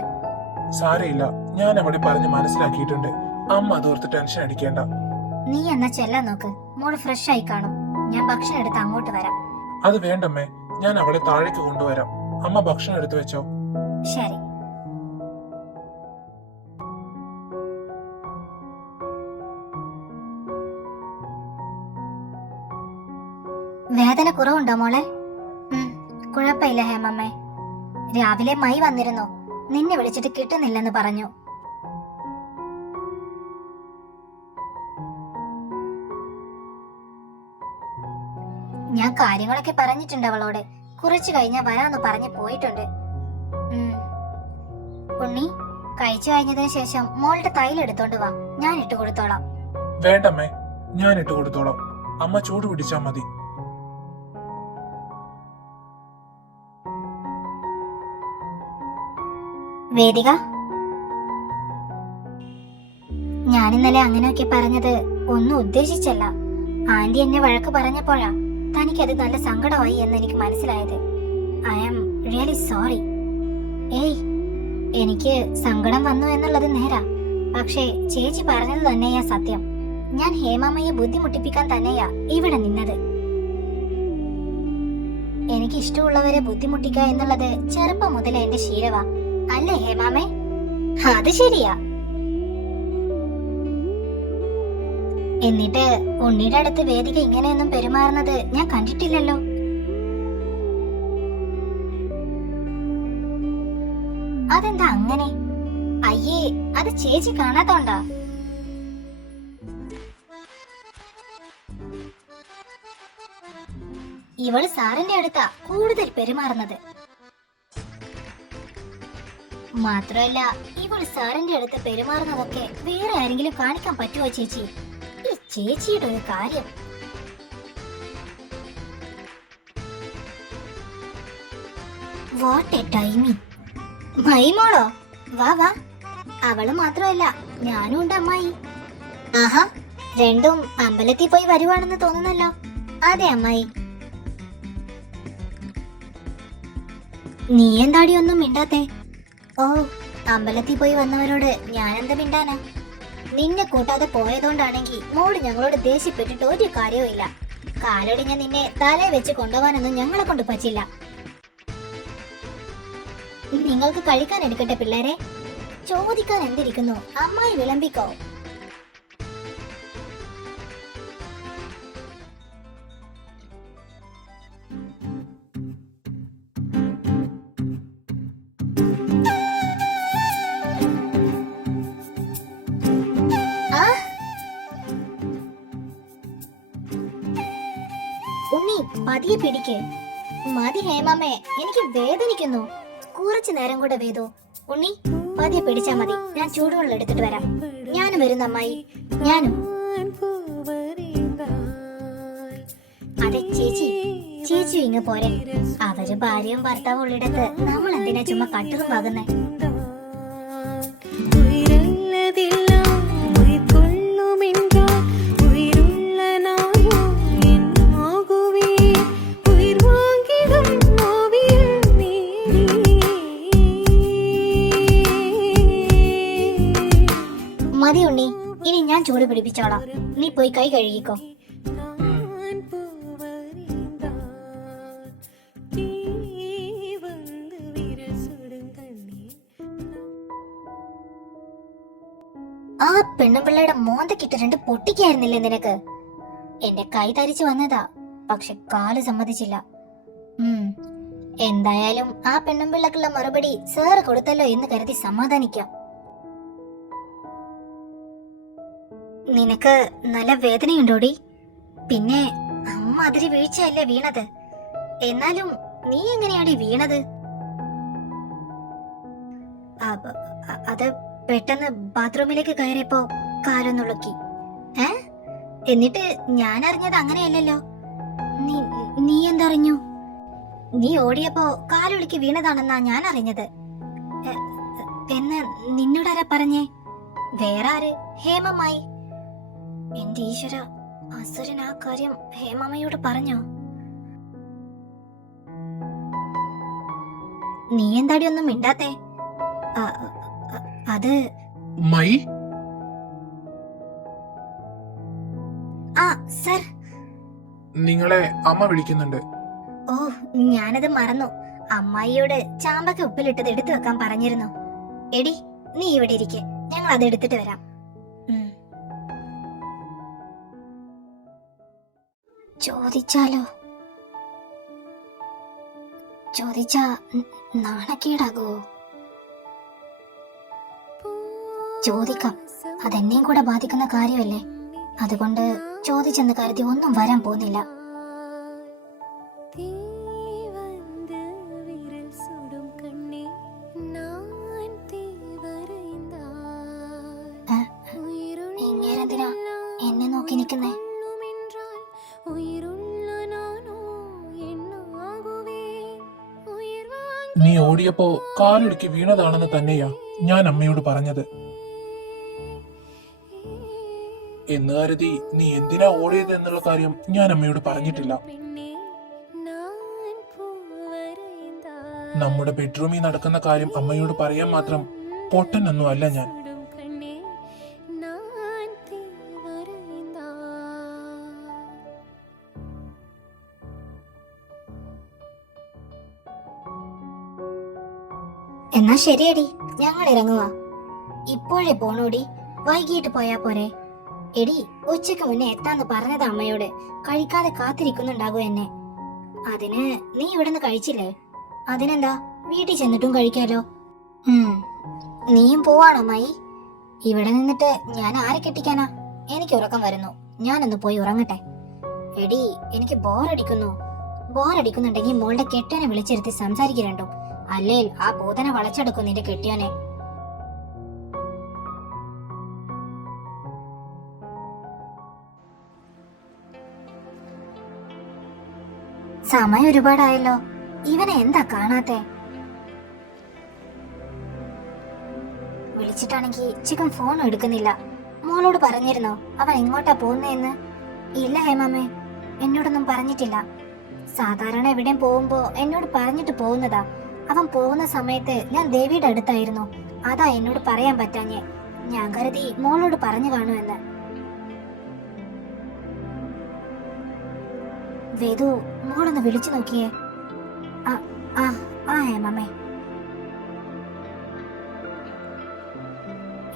സാരയില്ല, ഞാൻ അവിടെ പറഞ്ഞ് മനസ്സിലാക്കിയിട്ടുണ്ട്. അമ്മ അതോർത്ത് ടെൻഷൻ അടിക്കേണ്ട. നീ എന്നാ ചെല്ലാൻ നോക്ക്. മോള് ഫ്രഷ് ആയി കാണും. ഞാൻ ഭക്ഷണം എടുത്ത് അങ്ങോട്ട് വരാം. അത് വേണ്ടമ്മേ, ഞാൻ അവളെ താഴേക്ക് കൊണ്ടുവരാം. അമ്മ ഭക്ഷണം എടുത്തു വെച്ചോ. ശരി. വേദന കുറവുണ്ടോ മോളെ? കുഴപ്പമില്ല ഹേമമ്മേ. രാവിലെ മൈ വന്നിരുന്നു. നിന്നെ വിളിച്ചിട്ട് കിട്ടുന്നില്ലെന്ന് പറഞ്ഞു. ഞാൻ കാര്യങ്ങളൊക്കെ പറഞ്ഞിട്ടുണ്ട് അവളോട്. കുറച്ചു കഴിഞ്ഞാ വരാന്ന് പറഞ്ഞു പോയിട്ടുണ്ട്. ഉണ്ണി, കഴിച്ചു കഴിഞ്ഞതിന് ശേഷം മോളുടെ തൈല് എടുത്തോണ്ട് വാ. ഞാൻ ഇട്ട് കൊടുത്തോളാം. വേണ്ടമ്മേ, ഞാൻ ഇട്ട് കൊടുത്തോളാം. അമ്മ ചൂട് പിടിച്ചാ മതി. വേദിക, ഞാനിന്നലെ അങ്ങനെയൊക്കെ പറഞ്ഞത് ഒന്നും ഉദ്ദേശിച്ചല്ല. ആന്റി എന്നെ വഴക്ക് പറഞ്ഞപ്പോഴാ തനിക്കത് നല്ല സങ്കടമായി എന്ന് എനിക്ക് മനസ്സിലായത്. I am really sorry. ഏയ്, എനിക്ക് സങ്കടം വന്നു എന്നുള്ളത് നേരാ. പക്ഷേ ചേച്ചി പറഞ്ഞത് തന്നെയാ സത്യം. ഞാൻ ഹേമാമ്മയെ ബുദ്ധിമുട്ടിപ്പിക്കാൻ തന്നെയാ ഇവിടെ നിന്നത്. എനിക്ക് ഇഷ്ടമുള്ളവരെ ബുദ്ധിമുട്ടിക്കുക എന്നുള്ളത് ചെറുപ്പം മുതലേ എന്റെ ശീലവാ. അല്ലേ ഹേമാമേ? അത് ശരിയാ. എന്നിട്ട് ഉണ്ണിയുടെ അടുത്ത് വേദിക ഇങ്ങനെയൊന്നും പെരുമാറുന്നത് ഞാൻ കണ്ടിട്ടില്ലല്ലോ. അതെന്താ അങ്ങനെ? അത് ചേച്ചി കാണാത്തോണ്ടാ. ഇവള് സാറിന്റെ അടുത്താ കൂടുതൽ പെരുമാറുന്നത്. മാത്രമല്ല ഇവള് സാറിന്റെ അടുത്ത് പെരുമാറുന്നതൊക്കെ വേറെ ആരെങ്കിലും കാണിക്കാൻ പറ്റുമോ ചേച്ചി? ഈ ചേച്ചിയുടെ ഒരു കാര്യം. What a timing. മൈമോളോ? വാ വാ. അവള് മാത്രമല്ല ഞാനും ഉണ്ട് അമ്മായി. ആഹാ, രണ്ടും അമ്പലത്തിൽ പോയി വരുവാണെന്ന് തോന്നുന്നല്ലോ. അതെ അമ്മായി. നീ എന്താടി ഒന്നും മിണ്ടാത്തെ? ഓ, അമ്പലത്തിൽ പോയി വന്നവരോട് ഞാനെന്താ മിണ്ടാനാ? നിന്നെ കൂട്ടാതെ പോയതുകൊണ്ടാണെങ്കിൽ മോള് ഞങ്ങളോട് ദേഷ്യപ്പെട്ടിട്ട് ഒരു കാര്യവും ഇല്ല. കാലൊടിഞ്ഞ നിന്നെ തലേ വെച്ച് കൊണ്ടുപോകാനൊന്നും ഞങ്ങളെ കൊണ്ട് പറ്റില്ല. നിങ്ങൾക്ക് കഴിക്കാൻ എടുക്കട്ടെ പിള്ളേരെ. ചോദിക്കാൻ എന്തിരിക്കുന്നു, അമ്മായി വിളമ്പിക്കോ. ഉണ്ണി പതിയെ പിടിക്ക്. മതി ഹേമാമ്മേ, എനിക്ക് വേദനിക്കുന്നു. കുറച്ചു നേരം കൂടെ വേദോ. ഉണ്ണി പതിയെ പിടിച്ചാ മതി. ഞാൻ ചൂടുവെള്ളം എടുത്തിട്ട് വരാം. ഞാനും വരുന്ന അമ്മായി, ഞാനും. അതെ ചേച്ചി, ചേച്ചി ഇങ്ങ് പോരെ. അവര് ഭാര്യയും ഭർത്താവും ഉള്ളിടത്ത് നമ്മൾ എന്തിനാ ചുമ്മാ കട്ടുറും പാകുന്നേ? മതി ഉണ്ണി, ഇനി ഞാൻ ചൂട് പിടിപ്പിച്ചോളാം. നീ പോയി കൈ കഴുകിക്കോ. ആ പെണ്ണുപിള്ളയുടെ മോന്തക്കിട്ട് രണ്ട് പൊട്ടിക്കായിരുന്നില്ലേ നിനക്ക്? എന്റെ കൈ തരിച്ചു വന്നതാ, പക്ഷെ കാല് സമ്മതിച്ചില്ല. എന്തായാലും ആ പെണ്ണുപിള്ളക്കുള്ള മറുപടി സാറ് കൊടുത്തല്ലോ എന്ന് കരുതി സമാധാനിക്കാം. നിനക്ക് നല്ല വേദനയുണ്ടോടി? പിന്നെ അമ്മ അതിരി വീഴ്ചയല്ലേ വീണത്. എന്നാലും നീ എങ്ങനെയാടി വീണത്? അത് പെട്ടെന്ന് ബാത്റൂമിലേക്ക് കയറിയപ്പോ കാലൊന്നുളുക്കി. എന്നിട്ട് ഞാൻ അറിഞ്ഞത് അങ്ങനെയല്ലല്ലോ. നീ എന്തറിഞ്ഞു? നീ ഓടിയപ്പോ കാലൊളുക്കി വീണതാണെന്നാ ഞാൻ അറിഞ്ഞത്. എന്ന് നിന്നോടാരാ പറഞ്ഞേ? വേറെ ആര്? ഹേമമായി. എന്റെ ഈശ്വര, അസുരൻ ആ കാര്യം ഹേമമ്മയോട് പറഞ്ഞോ? നീ എന്താടി ഒന്നും മിണ്ടാത്തെ? അത് മൈ. ആ സർ, നിങ്ങളെ അമ്മ വിളിക്കുന്നുണ്ട്. ഓ, ഞാനത് മറന്നു. അമ്മായിയോട് ചാമ്പക്ക ഉപ്പിലിട്ടത് എടുത്തു വെക്കാൻ പറഞ്ഞിരുന്നു. എടി, നീ ഇവിടെ ഇരിക്കെ, ഞങ്ങൾ അത് എടുത്തിട്ട് വരാം. ചോദിച്ചാലോ? ചോദിച്ചാ നാണക്കേടാകോ? ചോദിക്കാം, അതെന്നെയും കൂടെ ബാധിക്കുന്ന കാര്യമല്ലേ. അതുകൊണ്ട് ചോദിച്ചെന്ന് കരുതി ഒന്നും വരാൻ പോകുന്നില്ല. ഇങ്ങേരെന്തിനാ എന്നെ നോക്കി നിൽക്കുന്നേ? നീ ഓടിയപ്പോ കാലൊടുക്കി വീണതാണെന്ന് തന്നെയാ ഞാൻ അമ്മയോട് പറഞ്ഞത്. എന്ന് കരുതി നീ എന്തിനാ ഓടിയത് എന്നുള്ള കാര്യം ഞാൻ അമ്മയോട് പറഞ്ഞിട്ടില്ല. നമ്മുടെ ബെഡ്റൂമിൽ നടക്കുന്ന കാര്യം അമ്മയോട് പറയാൻ മാത്രം പൊട്ടനൊന്നും അല്ല ഞാൻ. എന്നാ ശരിയടി, ഞങ്ങൾ ഇറങ്ങുവാ. ഇപ്പോഴേ പോണോടി, വൈകിട്ട് പോയാ പോരെ? എടി, ഉച്ചക്ക് മുന്നേ എത്താന്ന് പറഞ്ഞത് അമ്മയോട്. കഴിക്കാതെ കാത്തിരിക്കുന്നുണ്ടാകും എന്നെ. അതിന് നീ ഇവിടുന്ന് കഴിച്ചില്ലേ? അതിനെന്താ, വീട്ടിൽ ചെന്നിട്ടും കഴിക്കാലോ. നീയും പോവാണോ മായി? ഇവിടെ നിന്നിട്ട് ഞാൻ ആരെ കെട്ടിക്കാനാ? എനിക്ക് ഉറക്കം വരുന്നു, ഞാനൊന്ന് പോയി ഉറങ്ങട്ടെ. എടി, എനിക്ക് ബോറടിക്കുന്നുണ്ടെങ്കിൽ മോളുടെ കെട്ടിയനെ വിളിച്ചിരുത്തി സംസാരിക്കണ്ടോ? അല്ലേൽ ആ ഭൂതനെ വളച്ചെടുക്കും നിന്റെ കെട്ടിയോനെ. സമയം ഒരുപാടായല്ലോ, ഇവനെ എന്താ കാണാത്തെ? വിളിച്ചിട്ടാണെങ്കിൽ ചിക്കൻ ഫോൺ എടുക്കുന്നില്ല. മോളോട് പറഞ്ഞിരുന്നോ അവൻ എങ്ങോട്ടാ പോകുന്നതെന്ന്? ഇല്ല ഹേമാമേ, എന്നോടൊന്നും പറഞ്ഞിട്ടില്ല. സാധാരണ എവിടെയും പോകുമ്പോ എന്നോട് പറഞ്ഞിട്ട് പോകുന്നതാ. അവൻ പോകുന്ന സമയത്ത് ഞാൻ ദേവിയുടെ അടുത്തായിരുന്നു, അതാ എന്നോട് പറയാൻ പറ്റാഞ്ഞേ. ഞാൻ കരുതി മോളോട് പറഞ്ഞു കാണുമെന്ന്. വേദു, മോളൊന്ന് വിളിച്ചു നോക്കിയേ. ആ ആ ആ ഹേമാമേ.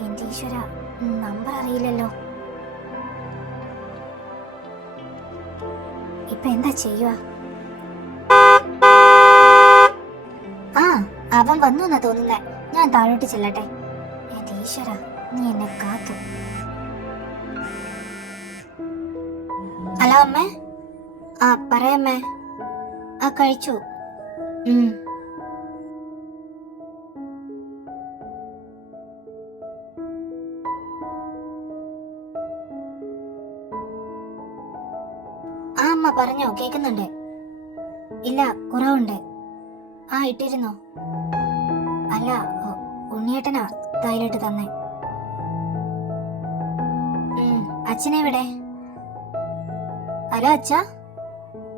എന്റെ ഈശ്വര, നമ്പർ അറിയില്ലല്ലോ. ഇപ്പൊ എന്താ ചെയ്യുക? ആ, അവൻ വന്നു എന്നാ തോന്നുന്നേ. ഞാൻ താഴോട്ട് ചെല്ലട്ടെ. എന്റെ ഈശ്വര, നീ എന്നെ കാത്തു. ഹലോ അമ്മേ. ആ പറയമ്മേ. ആ കഴിച്ചു. ആ അമ്മ പറഞ്ഞോ, കേക്കുന്നുണ്ട്. ഇല്ല, കുറവുണ്ട്. ആ ഇട്ടിരുന്നോ? അല്ല, ഉണ്ണിയേട്ടനാ തൈലിട്ട് തന്നെ. അച്ഛനെവിടെ? ഹലോ അച്ഛ.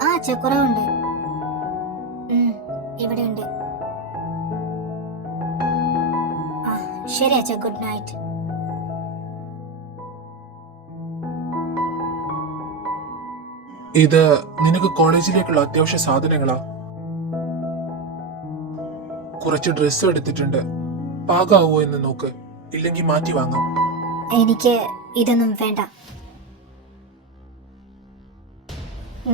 ആ അച്ഛ, കുറവുണ്ട്. ഇവിടെയുണ്ട്. ആ ശരി അച്ഛ, ഗുഡ് നൈറ്റ്. ഇത് നിനക്ക് കോളേജിലേക്കുള്ള അത്യാവശ്യ സാധനങ്ങളാ. കുറച്ച് ഡ്രസ്സ് എടുത്തിട്ടുണ്ട്, പാകാവോ എന്ന് നോക്ക്, ഇല്ലെങ്കിൽ മാറ്റി വാങ്ങാം. എനിക്ക് ഇതൊന്നും വേണ്ട.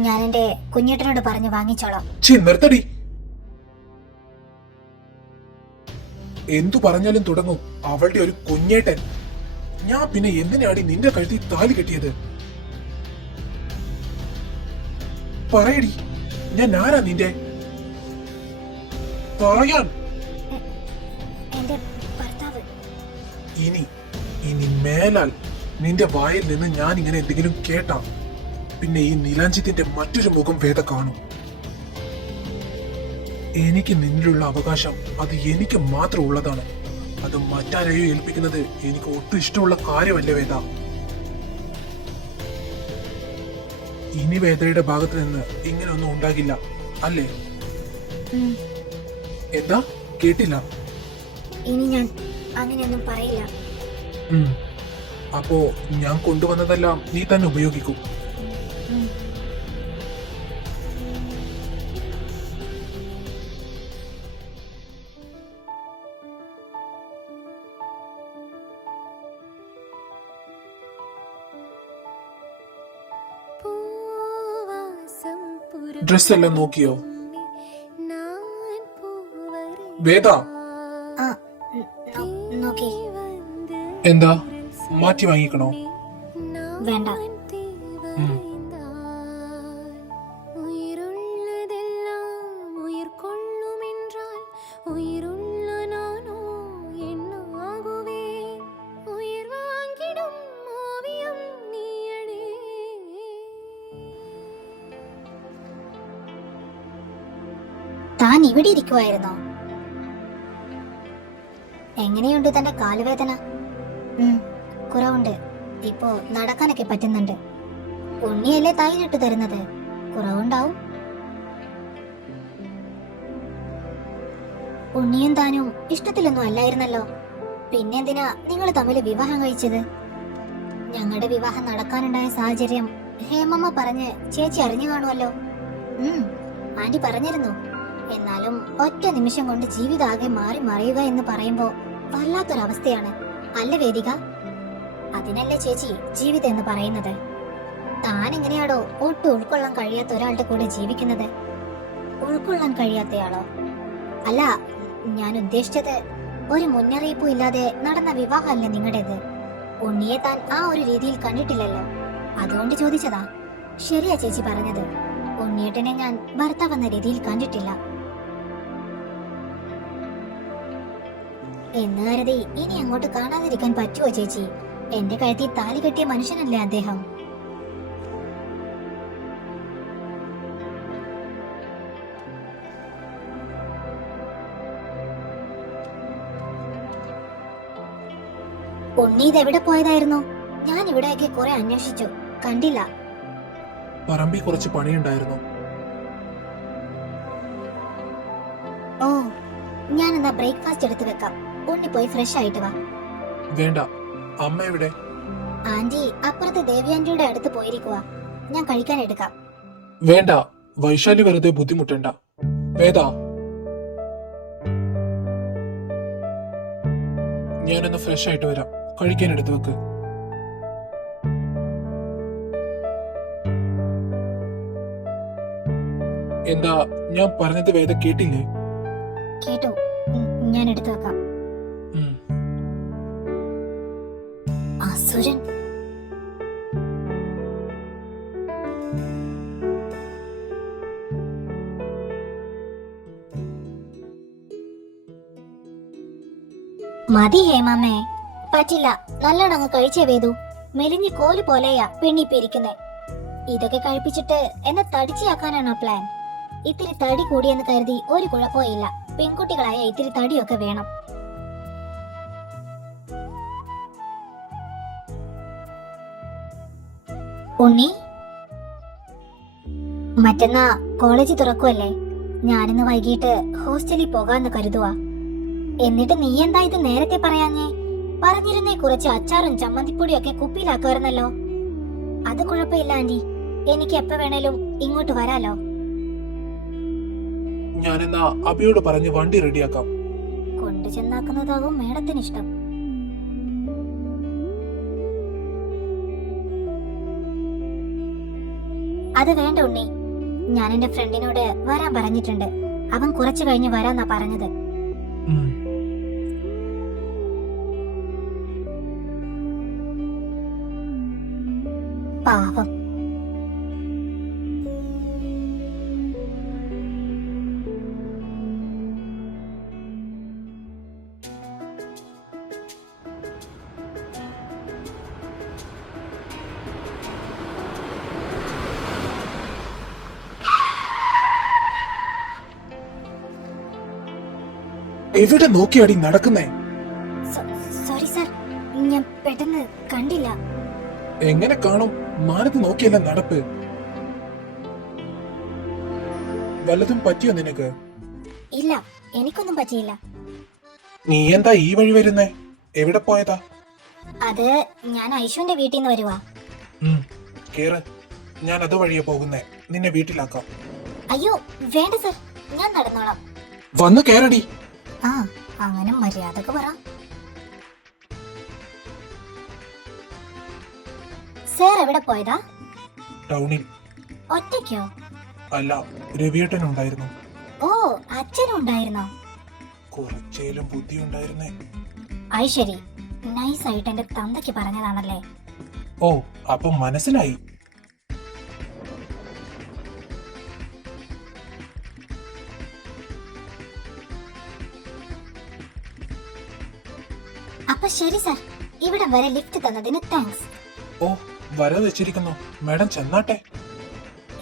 ഞാൻ എന്റെ കുഞ്ഞേട്ടനോട് പറഞ്ഞു വാങ്ങിച്ചോളാം. നിർത്തടി. എന്തു പറഞ്ഞാലും തുടങ്ങും അവളുടെ ഒരു കുഞ്ഞേട്ടൻ. ഞാൻ പിന്നെ എന്തിനാടി നിന്റെ കഴുത്തിൽ താലി കെട്ടിയത്? പറയടി, ഞാൻ ആരാ നിന്റെ? പറയാൻ. എന്റെ ഭർത്താവ്. ഇനി മേലാൽ നിന്റെ വായിൽ നിന്ന് ഞാൻ ഇങ്ങനെ എന്തെങ്കിലും കേട്ടാ പിന്നെ ഈ നീലാഞ്ചിത്തിന്റെ മറ്റൊരു മുഖം വേദ കാണും. എനിക്ക് നിന്നിലുള്ള അവകാശം അത് എനിക്ക് മാത്രം ഉള്ളതാണ്. അത് മറ്റാരെയോ ഏൽപ്പിക്കുന്നത് എനിക്ക് ഒട്ടും ഇഷ്ടമുള്ള കാര്യമല്ല വേദ. ഇനി വേദയുടെ ഭാഗത്ത് നിന്ന് ഇങ്ങനെയൊന്നും ഉണ്ടാകില്ല, അല്ലേ? എന്താ കേട്ടില്ല? ഇനി ഞാൻ അങ്ങനെയൊന്നും പറയില്ല. അപ്പോ ഞാൻ കൊണ്ടുവന്നതെല്ലാം നീ തന്നെ ഉപയോഗിക്കൂ. ഡ്രസ് എല്ലാം നോക്കിയോ വേദ? നോക്കി. എന്താ മാറ്റി വാങ്ങിക്കണോ? വേണ്ട. താൻ ഇവിടെ ഇരിക്കുവായിരുന്നോ? എങ്ങനെയുണ്ട് തന്റെ കാലുവേദന? കുറവുണ്ട്. ഇപ്പോ നടക്കാനൊക്കെ പറ്റുന്നുണ്ട്. ഉണ്ണിയല്ലേ തൈലിട്ട് തരുന്നത്, കുറവുണ്ടാവും. ഉണ്ണിയും താനും ഇഷ്ടത്തിലൊന്നും അല്ലായിരുന്നല്ലോ. പിന്നെന്തിനാ നിങ്ങൾ തമ്മിൽ വിവാഹം കഴിച്ചത്? ഞങ്ങളുടെ വിവാഹം നടക്കാനുണ്ടായ സാഹചര്യം ഹേമമ്മ പറഞ്ഞ് ചേച്ചി അറിഞ്ഞു കാണുമല്ലോ. ആന്റി പറഞ്ഞിരുന്നു. എന്നാലും ഒറ്റ നിമിഷം കൊണ്ട് ജീവിതാകെ മാറി മറിയുക എന്ന് പറയുമ്പോ വല്ലാത്തൊരവസ്ഥയാണ്, അല്ല വേദിക? അതിനല്ലേ ചേച്ചി ജീവിതം എന്ന് പറയുന്നത്. താൻ എങ്ങനെയാണോ ഒട്ടും ഉൾക്കൊള്ളാൻ കഴിയാത്ത ഒരാളുടെ കൂടെ ജീവിക്കുന്നത്? ഉൾക്കൊള്ളാൻ കഴിയാത്തയാളോ? അല്ല, ഞാൻ ഉദ്ദേശിച്ചത് ഒരു മുന്നറിയിപ്പും ഇല്ലാതെ നടന്ന വിവാഹമല്ലേ നിങ്ങളുടേത്. ഉണ്ണിയെ താൻ ആ ഒരു രീതിയിൽ കണ്ടിട്ടില്ലല്ലോ, അതുകൊണ്ട് ചോദിച്ചതാ. ശരിയാ ചേച്ചി പറഞ്ഞത്, ഉണ്ണിയേട്ടനെ ഞാൻ ഭർത്താവെന്ന രീതിയിൽ കണ്ടിട്ടില്ല എന്ന് കരുതി ഇനി അങ്ങോട്ട് കാണാതിരിക്കാൻ പറ്റുമോ ചേച്ചി? എന്റെ കഴുത്തിൽ താലി കെട്ടിയ മനുഷ്യനല്ലേ അദ്ദേഹം. ഉണ്ണി ഇതെവിടെ പോയതായിരുന്നു? ഞാൻ ഇവിടെയൊക്കെ കുറെ അന്വേഷിച്ചു, കണ്ടില്ല. പറമ്പിൽ കുറച്ച് പണിയുണ്ടായിരുന്നു. ഓ, ഞാൻ എന്നാ ബ്രേക്ക്ഫാസ്റ്റ് എടുത്തു വെക്കാം. ഉണ്ണി പോയി ഫ്രഷ് ആയിട്ട് വാ. വേണ്ട, അമ്മ എവിടെ? ആന്റി അപ്പുറത്ത് ദേവി ആന്റിയുടെ അടുത്ത് പോയിരിക്കുക. ഞാൻ കഴിക്കാൻ എടുക്കാം. വേണ്ട, വൈശാലി വെറുതെ ബുദ്ധിമുട്ടണ്ട. വേദ, ഞാനൊന്ന് ഫ്രഷ് ആയിട്ട് വരാം. കഴിക്കാൻ എടുത്തു വെക്ക്. എന്താ ഞാൻ പറഞ്ഞത് വേദ കേട്ടില്ലേ? കേട്ടു, ഞാൻ എടുത്തു വെക്കാം. ഉം. അസുരൻ. മതി ഹേമമ്മേ, പറ്റില്ല. നല്ലോണം അങ്ങ് കഴിച്ചേ വേദു. മെലിഞ്ഞ് കോല് പോലെയാ പെണ്ണിപ്പിരിക്കുന്നേ. ഇതൊക്കെ കഴിപ്പിച്ചിട്ട് എന്നെ തടിച്ചിയാക്കാനാണോ പ്ലാൻ? ഇത്തിരി തടി കൂടിയെന്ന് കരുതി ഒരു കുഴപ്പമില്ല. പെൺകുട്ടികളായ ഇത്തിരി തടിയൊക്കെ വേണം. ഉണ്ണി, മറ്റന്നാ കോളേജ് തുറക്കുമല്ലേ? ഞാനിന്ന് വൈകിട്ട് ഹോസ്റ്റലിൽ പോകാന്ന് കരുതുവാ. എന്നിട്ട് നീ എന്താ ഇത് നേരത്തെ പറയാഞ്ഞേ? പറഞ്ഞിരുന്നേ കുറച്ച് അച്ചാറും ചമ്മന്തിപ്പൊടിയൊക്കെ കുപ്പിയിലാക്കുമായിരുന്നല്ലോ. അത് കുഴപ്പമില്ല ആന്റി, എനിക്ക് എപ്പോ വേണേലും ഇങ്ങോട്ട് വരാലോ. ഞാനെന്നാ അബിയോട് പറഞ്ഞ് വണ്ടി റെഡിയാക്കാം. കൊണ്ടു ചെന്നാക്കുന്നതാകും മേഡത്തിന് ഇഷ്ടം. അത് വേണ്ട ഉണ്ണി, ഞാൻ എന്റെ ഫ്രണ്ടിനോട് വരാൻ പറഞ്ഞിട്ടുണ്ട്. അവൻ കുറച്ചു കഴിഞ്ഞ് വരാന്നാ പറഞ്ഞത്. ഉം. പാവം. എവിടെ നോക്കിയാടി നടക്കുന്നേ? സോറി സർ, ഞാൻ പെട്ടെന്ന് കണ്ടില്ല. എങ്ങനെ കാണും? മാനത്ത് നോക്കിയല്ല നടപ്പ്. വല്ലതും പറ്റിയോ നിനക്ക്? ഇല്ല, എനിക്കൊന്നും പറ്റിയില്ല. നീ എന്താ ഈ വഴി വരുന്നേ? എവിടെ പോയതാ? അത് ഞാൻ ഐശുവിന്റെ വീട്ടിൽ നിന്ന് വരുവാ. കേറ്, ഞാൻ അത് വഴിയെ പോകുന്നേ. നിന്നെ വീട്ടിലാക്കാം. അയ്യോ വേണ്ട സർ, ഞാൻ നടന്നോളാം. വന്ന് കേറടി. ആ, അങ്ങനെ മര്യാദക്ക് പറ. സർ എവിടെ പോയതാ? ടൗണിൽ. ഒറ്റയ്ക്കോ? അല്ല, രവിയേട്ടനുണ്ടായിരുന്നു. ഓ, അച്ഛനുണ്ടായിരുന്നോ? കുറച്ചേലും ബുദ്ധി ഉണ്ടായിരുന്നേ. അത് ശരി, നൈസായിട്ട് എന്റെ തന്തയ്ക്ക് പറഞ്ഞതാണല്ലേ. ഓ, അപ്പൊ മനസ്സിലായി. അപ്പൊ ശരി സർ, ഇവിടെ വരെ ലിഫ്റ്റ് തന്നതിന് താങ്ക്സ്. ഓ, വര വെച്ചിരിക്കുന്നു. മാഡം ചെന്നാട്ടെ.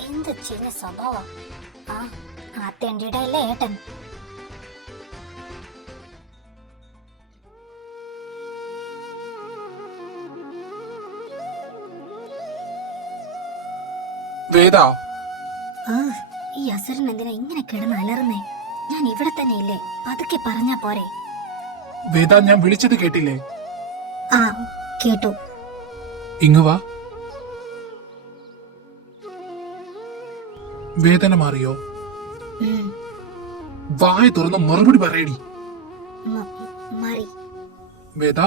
എന്ത് ചെയ്യുന്ന സ്വഭാവം. ആ തെണ്ടിയുടെ അല്ലേ ഏട്ടൻ. വേദ, ഈ അസുരൻ എന്തിനാ ഇങ്ങനെ കിടന്ന് അലറുന്നേ? ഞാൻ ഇവിടെ തന്നെ ഇല്ലേ, പതുക്കെ പറഞ്ഞാ പോരെ? വേദ, ഞാൻ വിളിച്ചത് കേട്ടില്ലേ? ആ, കേട്ടു. ഇങ്ങ് വാ. വേദന മാറിയോ? വായ തുറന്ന് മറുപടി പറയടി. മാറി. വേദ,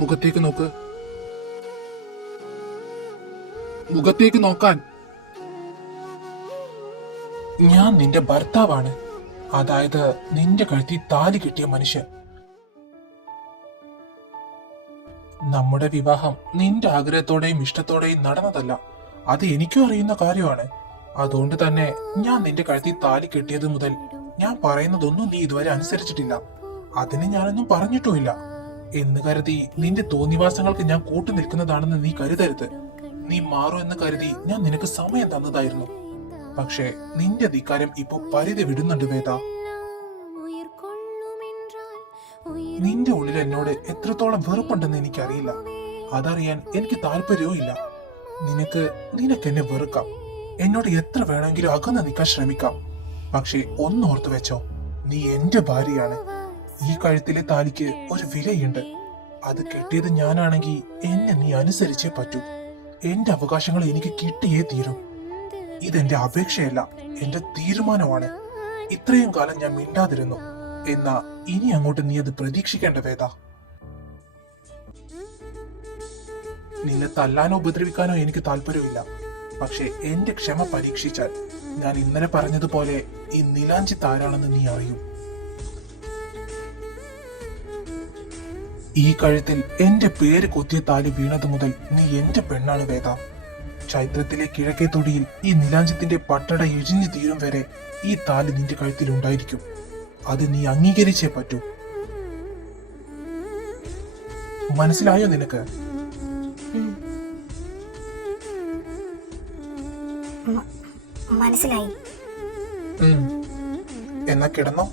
മുഖത്തേക്ക് നോക്ക്. മുഖത്തേക്ക് നോക്കാൻ. ഞാൻ നിന്റെ ഭർത്താവാണ്. അതായത് നിന്റെ കഴുത്തിൽ താലി കിട്ടിയ മനുഷ്യൻ. നമ്മുടെ വിവാഹം നിന്റെ ആഗ്രഹത്തോടെയും ഇഷ്ടത്തോടെയും നടന്നതല്ല. അത് എനിക്കും അറിയുന്ന കാര്യമാണ്. അതുകൊണ്ട് തന്നെ ഞാൻ നിന്റെ കഴുത്തിൽ താലി കെട്ടിയത് മുതൽ ഞാൻ പറയുന്നതൊന്നും നീ ഇതുവരെ അനുസരിച്ചിട്ടില്ല. അതിന് ഞാനൊന്നും പറഞ്ഞിട്ടുമില്ല എന്ന് കരുതി നിന്റെ തോന്നിവാസങ്ങൾക്ക് ഞാൻ കൂട്ടു നിൽക്കുന്നതാണെന്ന് നീ കരുതരുത്. നീ മാറും എന്ന് കരുതി ഞാൻ നിനക്ക് സമയം തന്നതായിരുന്നു. പക്ഷേ നിന്റെ ധിക്കാരം ഇപ്പൊ പരിധി വിടുന്നുണ്ട് വേദ. നിന്റെ ഉള്ളിൽ എന്നോട് എത്രത്തോളം വെറുപ്പുണ്ടെന്ന് എനിക്കറിയില്ല. അതറിയാൻ എനിക്ക് താല്പര്യവും ഇല്ല. നിനക്ക് എന്നെ വെറുക്കാം, എന്നോട് എത്ര വേണമെങ്കിലും അകന്ന് നിൽക്കാൻ ശ്രമിക്കാം. പക്ഷെ ഒന്നോർത്തു വെച്ചോ, നീ എന്റെ ഭാര്യയാണ്. ഈ കഴുത്തിലെ താലിക്ക് ഒരു വിലയുണ്ട്. അത് കെട്ടിയത് ഞാനാണെങ്കിൽ എന്നെ നീ അനുസരിച്ചേ പറ്റൂ. എന്റെ അവകാശങ്ങൾ എനിക്ക് കിട്ടിയേ തീരും. ഇതെന്റെ അപേക്ഷയല്ല, എന്റെ തീരുമാനമാണ്. ഇത്രയും കാലം ഞാൻ മിണ്ടാതിരുന്നു. എന്നാ ഇനി അങ്ങോട്ട് നീ അത് പ്രതീക്ഷിക്കേണ്ട വേദ. നിന്നെ തല്ലാനോ ഉപദ്രവിക്കാനോ എനിക്ക് താല്പര്യമില്ല. പക്ഷെ എന്റെ ക്ഷമ പരീക്ഷിച്ചാൽ ഞാൻ ഇന്നലെ പറഞ്ഞതുപോലെ ഈ നിലാഞ്ചിത്ത് ആരാണെന്ന് നീ അറിയും. ഈ കഴുത്തിൽ എന്റെ പേര് കൊത്തിയ താലി വീണത് മുതൽ നീ എന്റെ പെണ്ണാണ് വേദ. ചൈത്രത്തിലെ കിഴക്കേ തൊടിയിൽ ഈ നിലാഞ്ചിത്തിന്റെ പട്ടട ഇഴിഞ്ഞു തീരും വരെ ഈ താലി നിന്റെ കഴുത്തിൽ ഉണ്ടായിരിക്കും. അത് നീ അംഗീകരിച്ചേ പറ്റൂ. മനസ്സിലായോ നിനക്ക്? മനസ്സിലായി. എന്നാ കിടന്നോ.